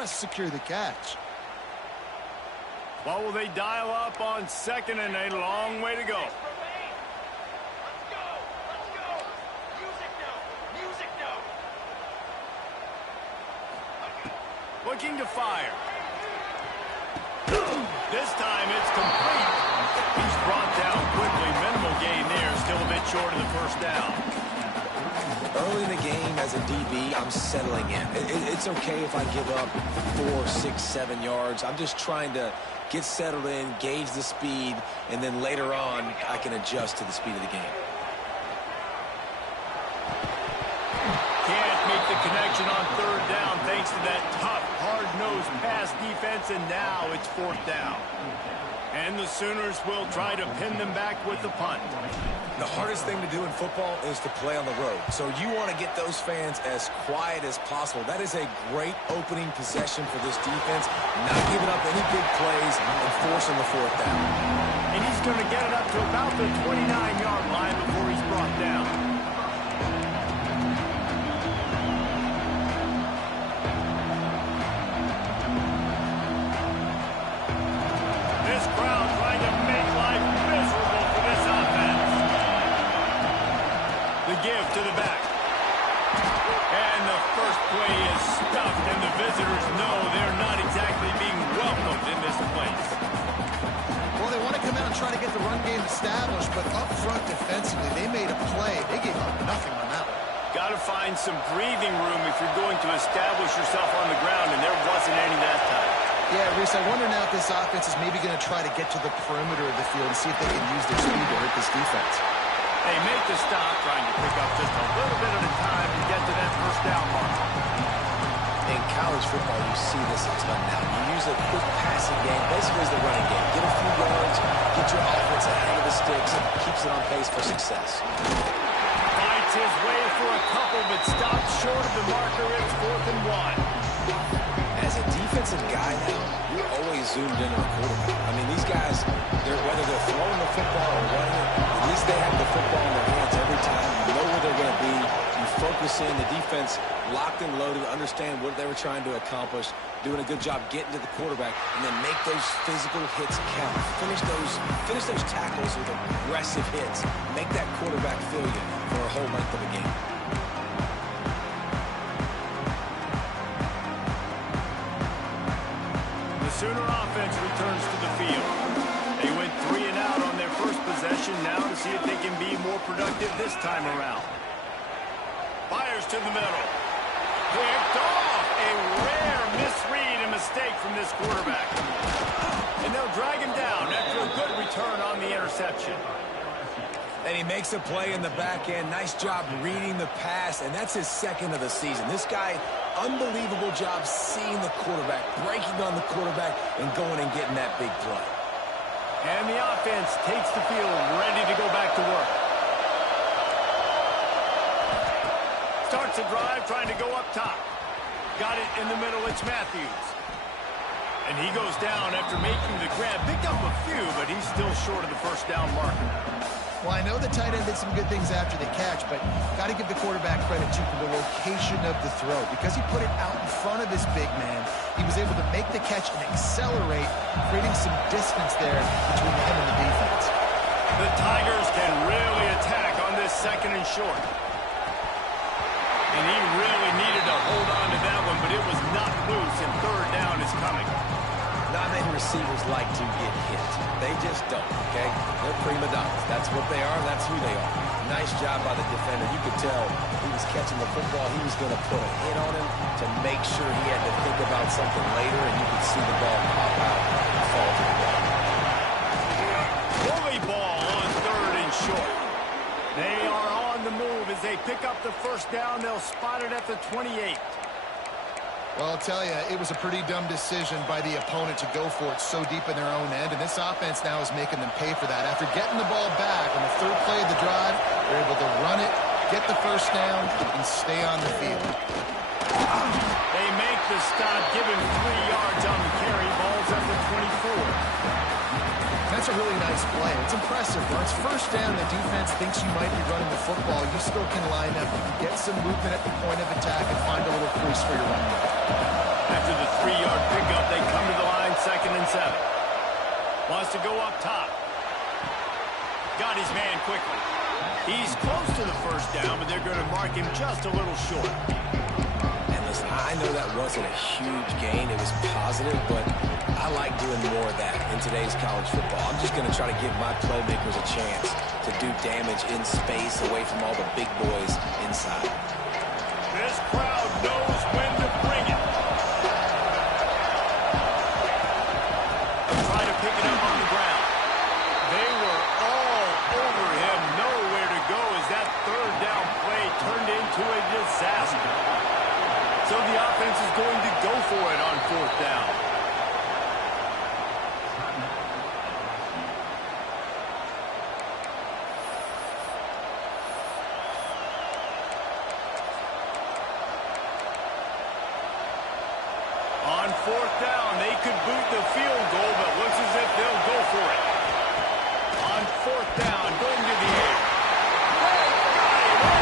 got to secure the catch. What will they dial up on second and a long way to go? Looking to fire. This time it's complete. He's brought down quickly. Minimal gain there. Still a bit short of the first down. Early in the game as a DB, I'm settling in. It's okay if I give up 4, 6, 7 yards. I'm just trying to get settled in, gauge the speed, and then later on, I can adjust to the speed of the game. Can't make the connection on third down thanks to that tough, hard-nosed pass defense, and now it's fourth down. And the Sooners will try to pin them back with the punt. The hardest thing to do in football is to play on the road. So you want to get those fans as quiet as possible. That is a great opening possession for this defense. Not giving up any big plays and forcing the fourth down. And he's going to get it up to about the 29-yard line before he's brought down. This crowd trying to make life miserable for this offense. The give to the back. And the first play is stuffed, and the visitors know they're not exactly being welcomed in this place. Well, they want to come out and try to get the run game established, but up front defensively, they made a play. They gave up nothing on that one. Got to find some breathing room if you're going to establish yourself on the ground, and there wasn't any that time. Yeah, Reese, I wonder now if this offense is maybe going to try to get to the perimeter of the field and see if they can use their speed to hurt this defense. They make the stop, trying to pick up just a little bit at a time to get to that first down mark. In college football, you see this a ton now. You use a quick passing game, basically as the running game. Get a few yards, get your offense ahead of the sticks, and keeps it on pace for success. Finds his way for a couple, but stops short of the marker. It's 4th and 1. As a defensive guy now, you're always zoomed in on the quarterback. I mean, these guys, whether they're throwing the football or running it, at least they have the football in their hands every time. You know where they're going to be. You focus in. The defense locked and loaded, understand what they were trying to accomplish, doing a good job getting to the quarterback, and then make those physical hits count. Finish those tackles with aggressive hits. Make that quarterback feel you for a whole length of a game. Sooner offense returns to the field. They went 3 and out on their first possession, now to see if they can be more productive this time around. Fires to the middle. Picked off. A rare misread and mistake from this quarterback. And they'll drag him down after a good return on the interception. And he makes a play in the back end. Nice job reading the pass, and that's his second of the season. This guy, unbelievable job seeing the quarterback, breaking on the quarterback, and going and getting that big play. And the offense takes the field, ready to go back to work. Starts a drive, trying to go up top. Got it in the middle, it's Matthews. And he goes down after making the grab. Picked up a few, but he's still short of the first down marker. Well, I know the tight end did some good things after the catch, but got to give the quarterback credit, too, for the location of the throw. Because he put it out in front of his big man, he was able to make the catch and accelerate, creating some distance there between him and the defense. The Tigers can really attack on this second and short. And he really needed to hold on to that one, but it was not loose, and third down is coming. Not many receivers like to get hit. They just don't, okay? They're prima donnas. That's what they are, and that's who they are. Nice job by the defender. You could tell he was catching the football. He was going to put a hit on him to make sure he had to think about something later, and you could see the ball pop out and fall to the ground. Bully ball on third and short. They are on the move as they pick up the first down. They'll spot it at the 28. Well, I'll tell you, it was a pretty dumb decision by the opponent to go for it so deep in their own end, and this offense now is making them pay for that. After getting the ball back on the third play of the drive, they're able to run it, get the first down, and stay on the field. They make the stop, give him 3 yards on the carry. Ball's up to 24. That's a really nice play. It's impressive. When it's first down, the defense thinks you might be running the football. You still can line up. You can get some movement at the point of attack and find a little crease for your running back. After the 3-yard pickup, they come to the line 2nd and 7. Wants to go up top. Got his man quickly. He's close to the first down, but they're going to mark him just a little short. And listen, I know that wasn't a huge gain. It was positive, but I like doing more of that in today's college football. I'm just going to try to give my playmakers a chance to do damage in space away from all the big boys inside. This crowd knows when to bring it. Try to pick it up on the ground. They were all over him, nowhere to go as that 3rd down play turned into a disaster. So the offense is going to go for it on 4th down. On 4th down, they could boot the field goal, but looks as if they'll go for it. On 4th down, going to the air.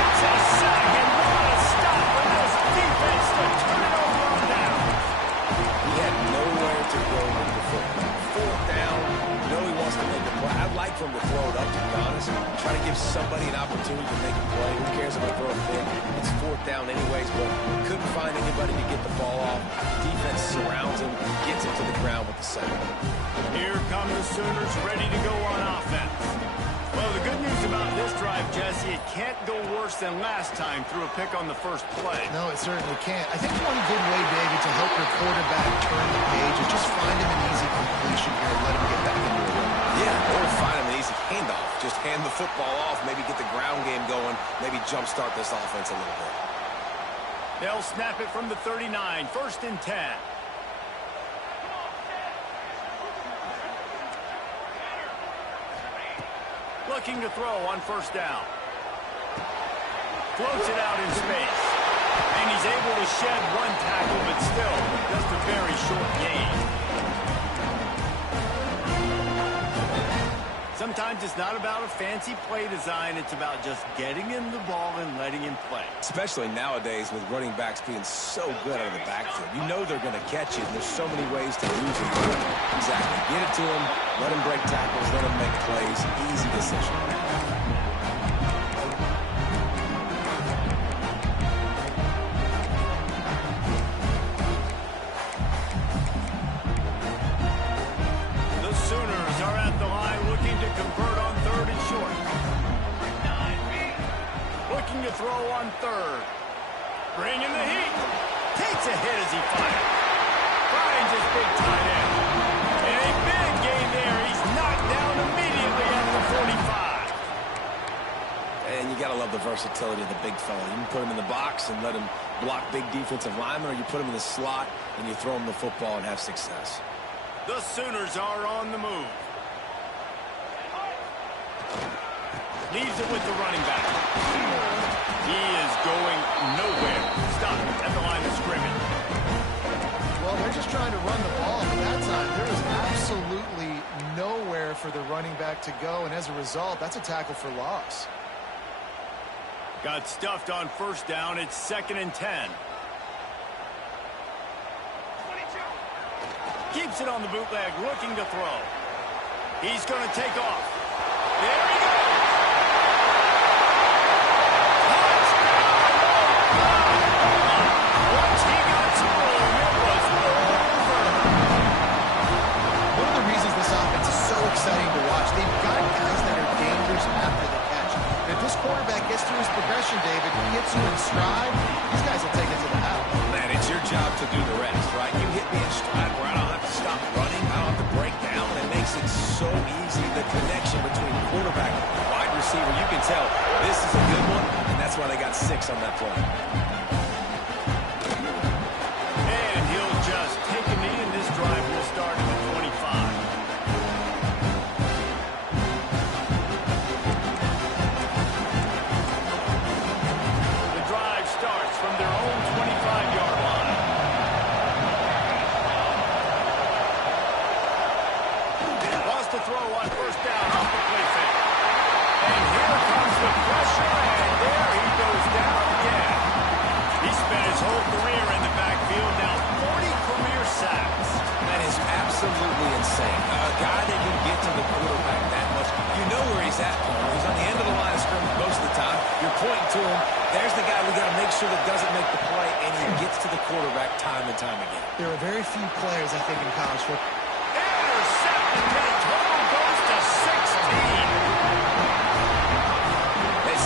It's a sack, and what a stop for this defense to turn it over on down. He had nowhere to go with the football. 4th down, you know he wants to make a play. I'd like for him to throw it up, to be honest. Try to give somebody an opportunity to make a play. Who cares if I throw it in? It's 4th down anyways, but couldn't find anybody to get the ball off. Defense surrounds him, gets him to the ground with the sack. Here come the Sooners ready to go on offense. Well, the good news about this drive, Jesse, it can't go worse than last time through a pick on the first play. No, it certainly can't. I think one good way, David, to help your quarterback turn the page is just find him an easy completion here and let him get back into a rhythm. Yeah, or find him an easy handoff. Just hand the football off, maybe get the ground game going, maybe jumpstart this offense a little bit. They'll snap it from the 39, 1st and 10. Looking to throw on 1st down. Floats it out in space. And he's able to shed 1 tackle, but still just a very short gain. Sometimes it's not about a fancy play design. It's about just getting him the ball and letting him play. Especially nowadays with running backs being so good out of the backfield. You know they're going to catch it, and there's so many ways to use it. Exactly. Get it to him, let him break tackles, let him make plays. Easy decision. To throw on 3rd. Bringing the heat. Takes a hit as he fires. Finds his big tight end. And a big gain there. He's knocked down immediately at the 45. And you got to love the versatility of the big fella. You can put him in the box and let him block big defensive linemen, or you put him in the slot and you throw him the football and have success. The Sooners are on the move. Leaves it with the running back. He is going nowhere. Stop at the line of scrimmage. Well, they're just trying to run the ball, but that time there is absolutely nowhere for the running back to go, and as a result, that's a tackle for loss. Got stuffed on 1st down. It's 2nd and 10. Keeps it on the bootleg, looking to throw. He's going to take off. There he goes. Exciting to watch. They've got guys that are dangerous after the catch. And if this quarterback gets through his progression, David, he hits you in stride, these guys will take it to the house. Man, it's your job to do the rest, right? You hit me in stride where I don't have to stop running, I don't have to break down. It makes it so easy, the connection between quarterback and wide receiver. You can tell this is a good one, and that's why they got 6 on that play. And he'll just take a knee, and this drive will start at the 25. From their own 25-yard line. Lost to throw on 1st down off the play fake. And here comes the pressure, and there he goes down again. He spent his whole career in the backfield, now 40 insane. A guy that can get to the quarterback that much. You know where he's at, Paul. He's on the end of the line of scrimmage most of the time. You're pointing to him. There's the guy we got to make sure that doesn't make the play, and he gets to the quarterback time and time again. There are very few players, I think, in college football. Intercepted. The total goes to 16.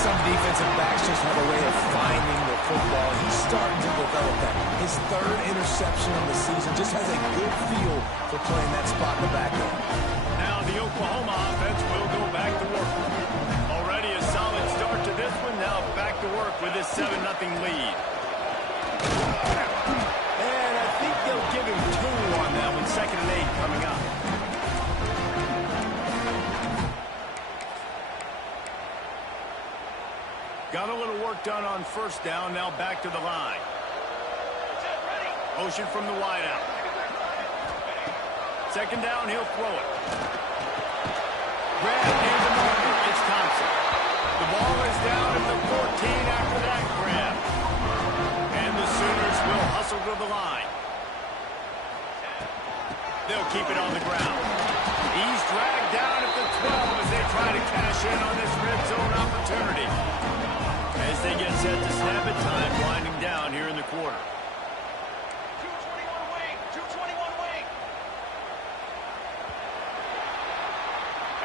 Some defensive backs just have a way of finding the football. He's starting to develop that. His third interception of the season just has a good feel for playing that spot in the back end. Now the Oklahoma offense will go back to work. Already a solid start to this one. Now back to work with this 7-0 lead. And I think they'll give him 2 on that one. 2nd and 8 coming up. Got a little work done on 1st down. Now back to the line. Motion from the wideout. 2nd down, he'll throw it. Grab and the marker. It's Thompson. The ball is down at the 14 after that grab. And the Sooners will hustle to the line. They'll keep it on the ground. He's dragged down at the 12 as they try to cash in on this red zone opportunity. As they get set to snap it, time winding down here in the quarter. 221 wing, 221 wing.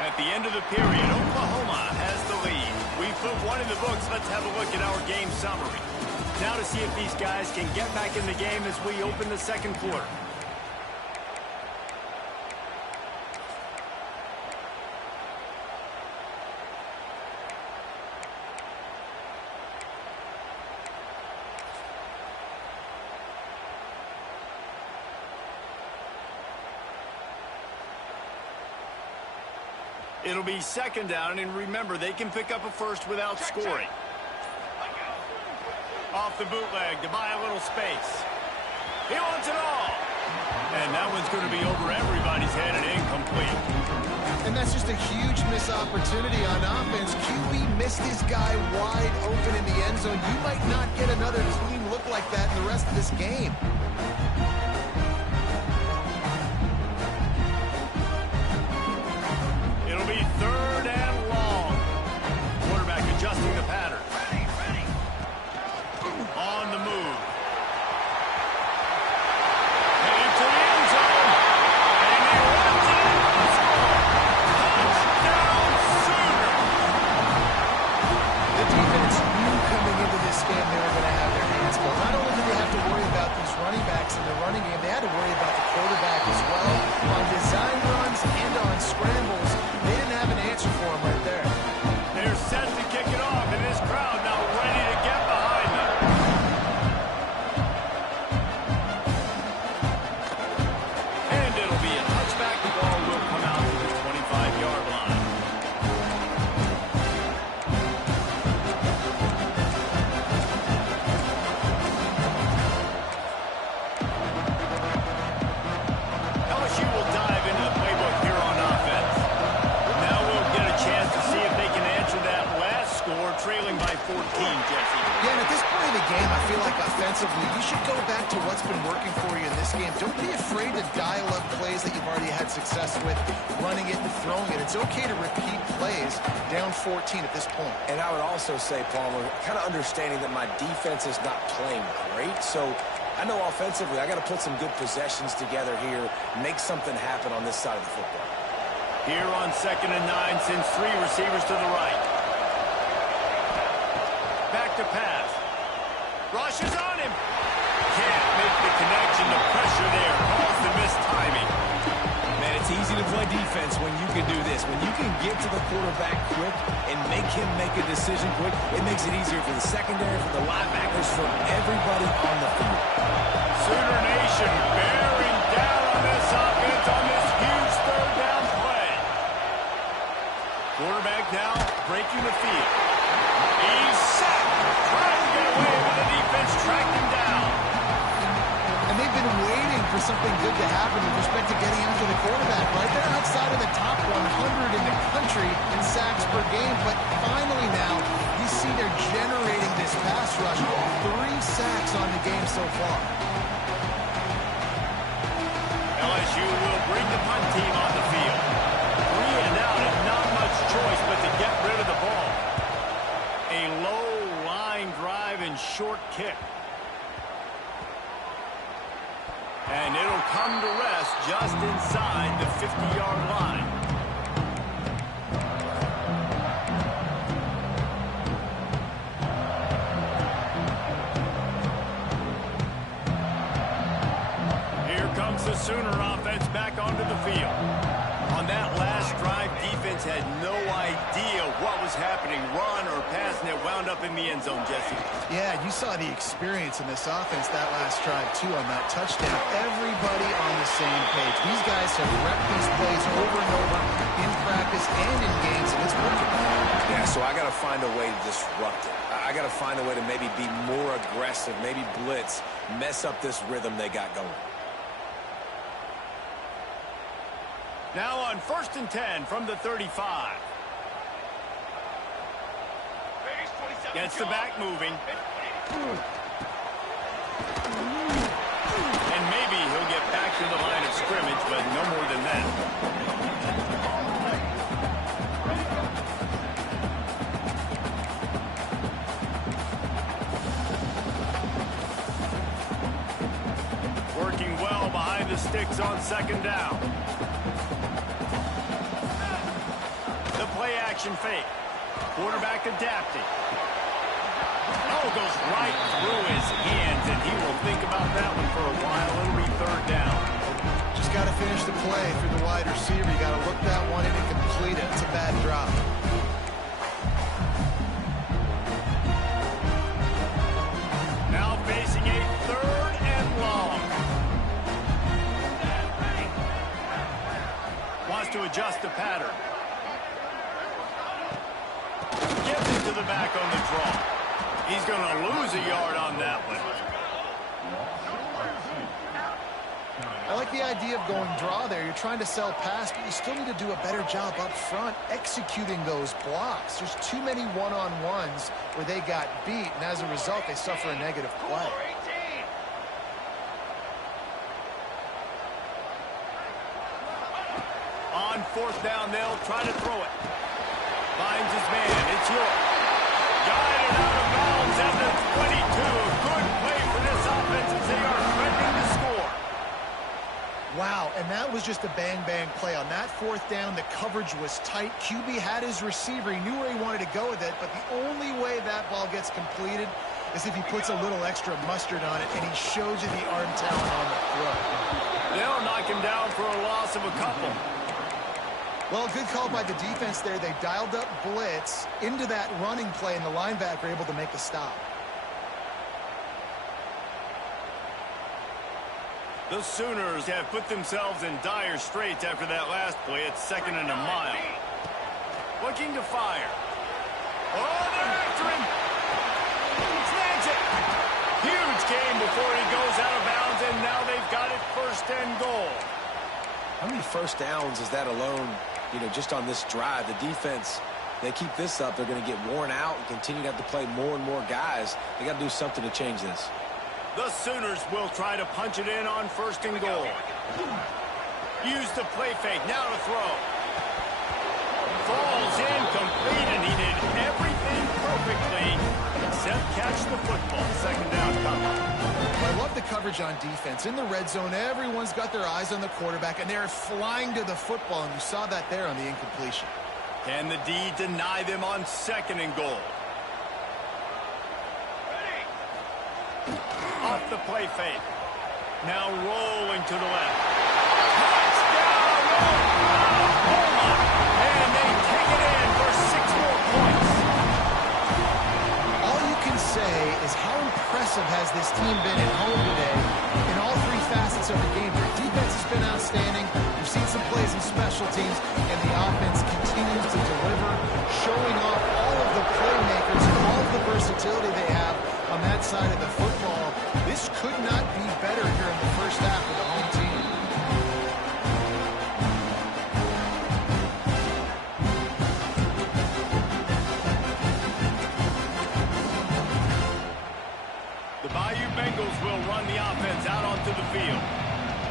At the end of the period, Oklahoma has the lead. We put 1 in the books. Let's have a look at our game summary. Now to see if these guys can get back in the game as we open the 2nd quarter. It'll be 2nd down, and remember, they can pick up a first without scoring. Off the bootleg to buy a little space. He wants it all. And that one's going to be over everybody's head and incomplete. And that's just a huge missed opportunity on offense. QB missed his guy wide open in the end zone. You might not get another team look like that in the rest of this game. It'll be 3rd and long. Quarterback adjusting the pattern. Ready. On the move. Headed to the end zone. And he runs it and scores. Touchdown, Sooner. The defense knew coming into this game they were going to have their hands full. Not only did they have to worry about these running backs in the running game, they had to worry about the quarterback as well. On design runs and on scrambles, they didn't have an answer for him right there. They're set to kick it off, and this crowd now ready to get behind them. And it'll be a touchback. The ball will come out to the 25-yard line. LSU will dive into the playbook here on offense. Now we'll get a chance to see if they can answer that last score, trailing by 14, Jesse. Yeah, and at this point of the game, I feel like offensively, you should go back to what's been working for you in this game. Don't be afraid to dial up plays that you've already had success with, running it and throwing it. It's okay to repeat plays down 14 at this point. And I would also say, Palmer, kind of understanding that my defense is not playing great, so I know offensively I got to put some good possessions together here, make something happen on this side of the football. Here on 2nd and 9, sends 3 receivers to the right. Back to pass. Rush is on him. Can't make the connection. The pressure there caused the missed timing. Man, it's easy to play defense when you can do this. When you can get to the quarterback quick and make him make a decision quick, it makes it easier for the secondary, for the linebackers, for everybody on the field. Sooner Nation bearing down on this offense on this huge 3rd down play. Quarterback now breaking the field. He's sacked. Trying to get away, but the defense tracked him down. And they've been waiting for something good to happen with respect to getting after the quarterback, right? They're outside of the top 100 in the country in sacks per game, but finally now, you see they're generating this pass rush. 3 sacks on the game so far. LSU will bring the punt team short kick. And it'll come to rest just inside the 50-yard line. Here comes the Sooner offense back onto the field. On that last drive, defense had no idea what was happening, run or pass, and it wound up in the end zone, Jesse. Yeah, you saw the experience in this offense that last drive, too, on that touchdown. Everybody on the same page. These guys have repped these plays over and over in practice and in games, and it's working. Yeah, so I got to find a way to disrupt it. I got to find a way to maybe be more aggressive, maybe blitz, mess up this rhythm they got going. Now on 1st and 10 from the 35. Gets the back moving. And maybe he'll get back to the line of scrimmage, but no more than that. Working well behind the sticks on 2nd down. The play action fake. Quarterback adapting. Oh, goes right through his hands, and he will think about that one for a while. It'll be 3rd down. Just got to finish the play through the wide receiver. You got to look that one in and complete it. It's a bad drop. Now facing a 3rd and long. Wants to adjust the pattern. Gets into the back on the draw. He's going to lose a yard on that one. I like the idea of going draw there. You're trying to sell pass, but you still need to do a better job up front executing those blocks. There's too many one-on-ones where they got beat, and as a result, they suffer a negative play. On 4th down, they'll try to throw it. Finds his man. It's York. Guided out of bounds at the 22. Good play for this offense as they are threatening to score. Wow, and that was just a bang-bang play. On that 4th down, the coverage was tight. QB had his receiver. He knew where he wanted to go with it, but the only way that ball gets completed is if he puts a little extra mustard on it, and he shows you the arm talent on the throw. They'll knock him down for a loss of a couple. Well, good call by the defense there. They dialed up blitz into that running play, and the linebacker able to make the stop. The Sooners have put themselves in dire straits after that last play. It's 2nd and a mile. Looking to fire. Oh, they're after him. Snags it. Huge game before he goes out of bounds, and now they've got it 1st and goal. How many 1st downs is that alone, just on this drive? The defense, they keep this up, they're going to get worn out and continue to have to play more and more guys. They got to do something to change this. The Sooners will try to punch it in on 1st and goal. Use the play fake. Now to throw. Falls incomplete, and he did everything perfectly except catch the football. 2nd down coming. I love the coverage on defense. In the red zone, everyone's got their eyes on the quarterback, and they're flying to the football, and you saw that there on the incompletion. Can the D deny them on 2nd and goal? Off the play fake. Now rolling to the left. Touchdown! Oklahoma! And they take it in for 6 more points. All you can say is how impressive has this team been at home today in all 3 facets of the game. Their defense has been outstanding. We've seen some plays in special teams, and the offense continues to deliver, showing off all of the playmakers and all of the versatility they have on that side of the football. This could not be better here in the 1st half of the home team. The Bayou Bengals will run the offense out onto the field.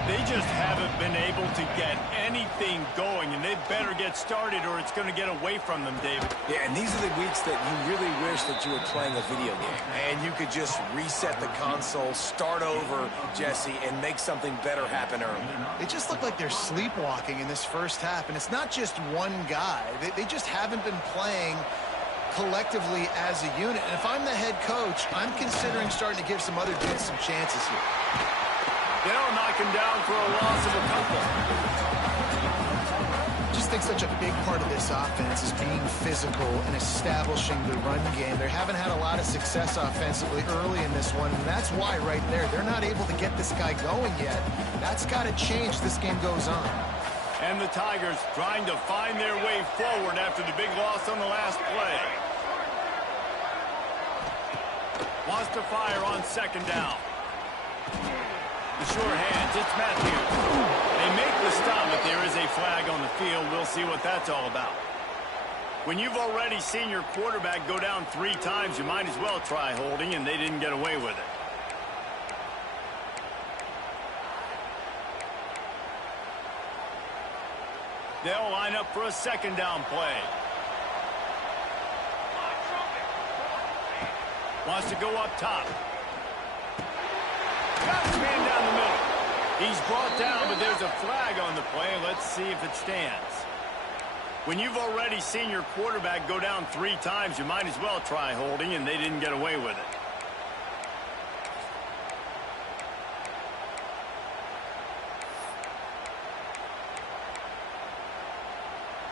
They just haven't been able to get anything going, and they better get started or it's going to get away from them, David. Yeah, and these are the weeks that you really wish that you were playing a video game. And you could just reset the console, start over, Jesse, and make something better happen early. It just looked like they're sleepwalking in this first half, and it's not just one guy. They just haven't been playing collectively as a unit. And if I'm the head coach, I'm considering starting to give some other dudes some chances here. They'll knock him down for a loss of a couple. I just think such a big part of this offense is being physical and establishing the run game. They haven't had a lot of success offensively early in this one, and that's why right there, they're not able to get this guy going yet. That's got to change as this game goes on. And the Tigers trying to find their way forward after the big loss on the last play. Wants to fire on second down. The sure hands, it's Matthews. They make the stop, but there is a flag on the field. We'll see what that's all about. When you've already seen your quarterback go down 3 times, you might as well try holding, and they didn't get away with it. They'll line up for a second down play. Wants to go up top. Got his man down the middle. He's brought down, but there's a flag on the play. Let's see if it stands. When you've already seen your quarterback go down 3 times, you might as well try holding, and they didn't get away with it.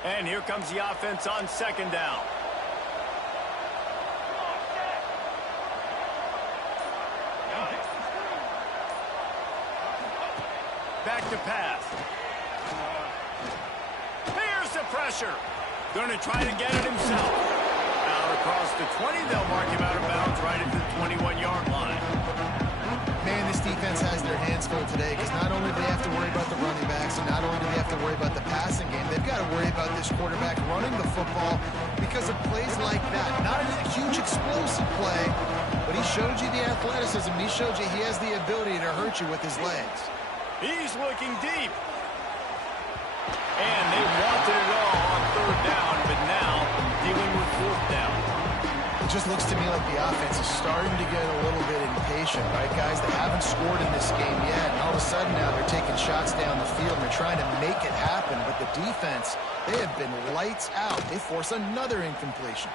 And here comes the offense on second down. Back to pass. There's the pressure. Going to try to get it himself. Out across the 20, they'll mark him out of bounds right at the 21-yard line. Man, this defense has their hands full today because not only do they have to worry about the running backs and not only do they have to worry about the passing game, they've got to worry about this quarterback running the football because of plays like that. Not a huge explosive play, but he showed you the athleticism. He showed you he has the ability to hurt you with his legs. He's looking deep. And they wanted it all on third down, but now dealing with fourth down. It just looks to me like the offense is starting to get a little bit impatient, right, guys? They haven't scored in this game yet, and all of a sudden now they're taking shots down the field and they're trying to make it happen, but the defense, they have been lights out. They force another incompletion.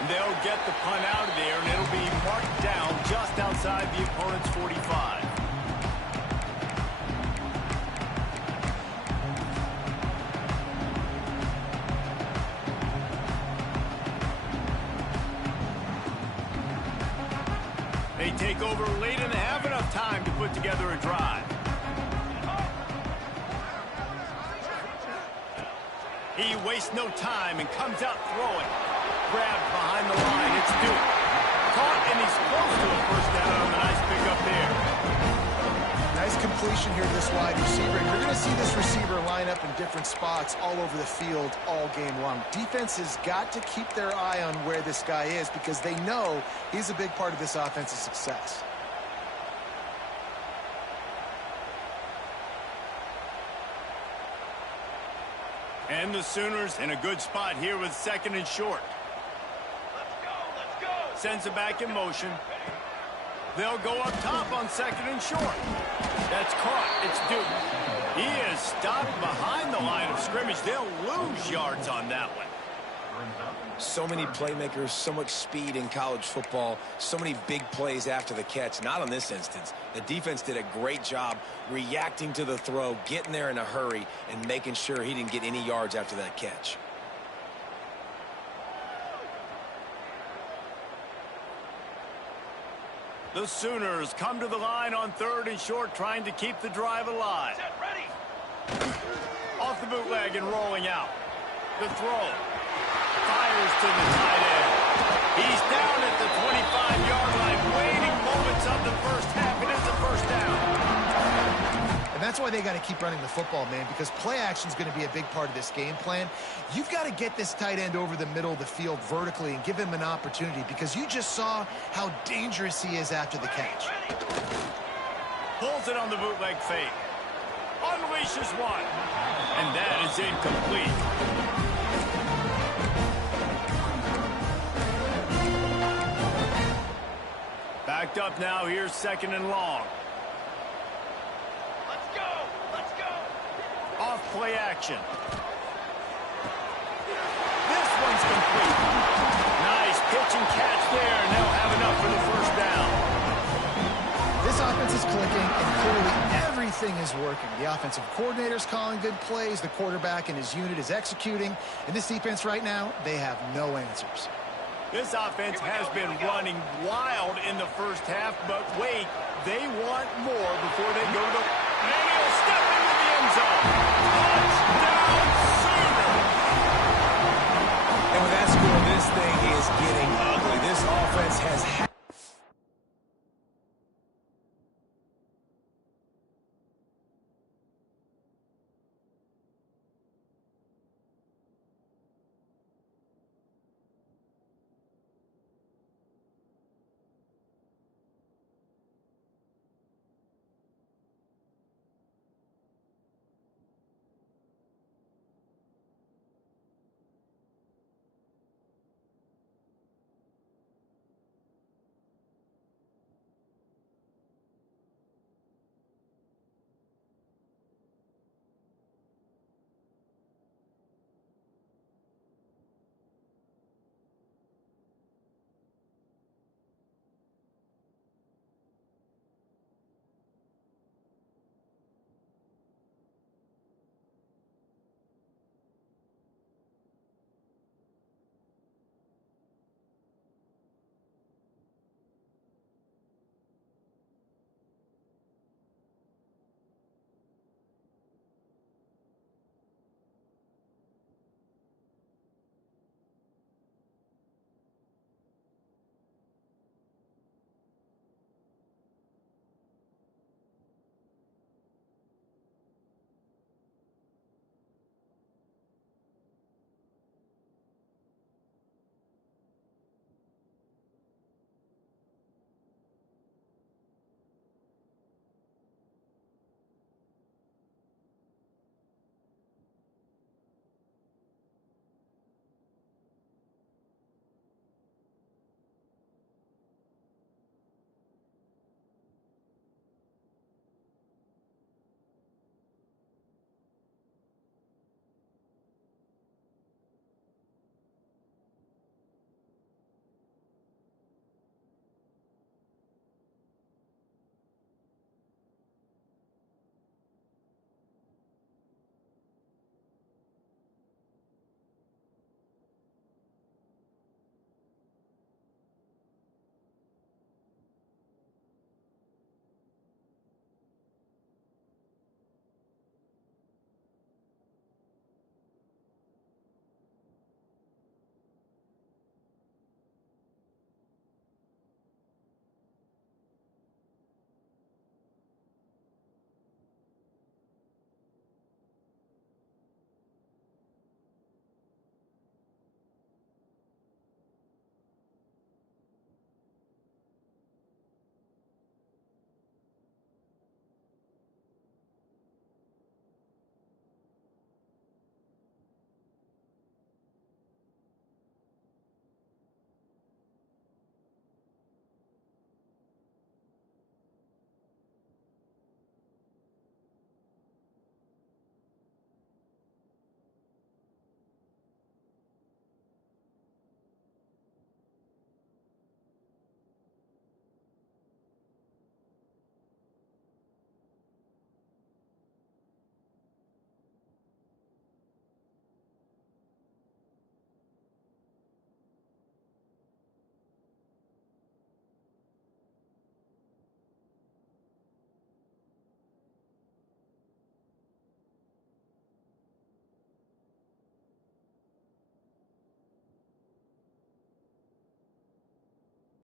And they'll get the punt out of there, and it'll be marked down just outside the opponent's 45. They take over late and they have enough time to put together a drive. He wastes no time and comes out throwing. Grabbed behind the line. It's Duke. Caught, and he's close to a first down on the nice pickup there. Nice completion here to this wide receiver. And you're going to see this receiver line up in different spots all over the field all game long. Defense has got to keep their eye on where this guy is because they know he's a big part of this offense's success. And the Sooners in a good spot here with second and short. Let's go. Sends it back in motion. They'll go up top on second and short. That's caught. It's Duke. He is stopped behind the line of scrimmage. They'll lose yards on that one. So many playmakers, so much speed in college football, so many big plays after the catch. Not on this instance. The defense did a great job reacting to the throw, getting there in a hurry, and making sure he didn't get any yards after that catch. The Sooners come to the line on third and short, trying to keep the drive alive. Set ready. Off the bootleg and rolling out. The throw. Fires to the tight end. He's down at the 25-yard line, waiting moments of the first half. It is a first down. And that's why they got to keep running the football, man, because play action is going to be a big part of this game plan. You've got to get this tight end over the middle of the field vertically and give him an opportunity because you just saw how dangerous he is after the catch. Pulls it on the bootleg fake. Unleashes one. And that is incomplete. Backed up now. Here's 2nd and long. Let's go. Let's go. Off play action. This one's complete. Nice pitch and catch there, and they'll have enough for the first down. This offense is clicking, and clearly everything is working. The offensive coordinator's calling good plays. The quarterback and his unit is executing. And this defense right now, they have no answers. This offense has been running wild in the first half, but wait, they want more before they go to the... And he'll step into the end zone. Touchdown, Sooner! And with that score, this thing is getting ugly. This offense has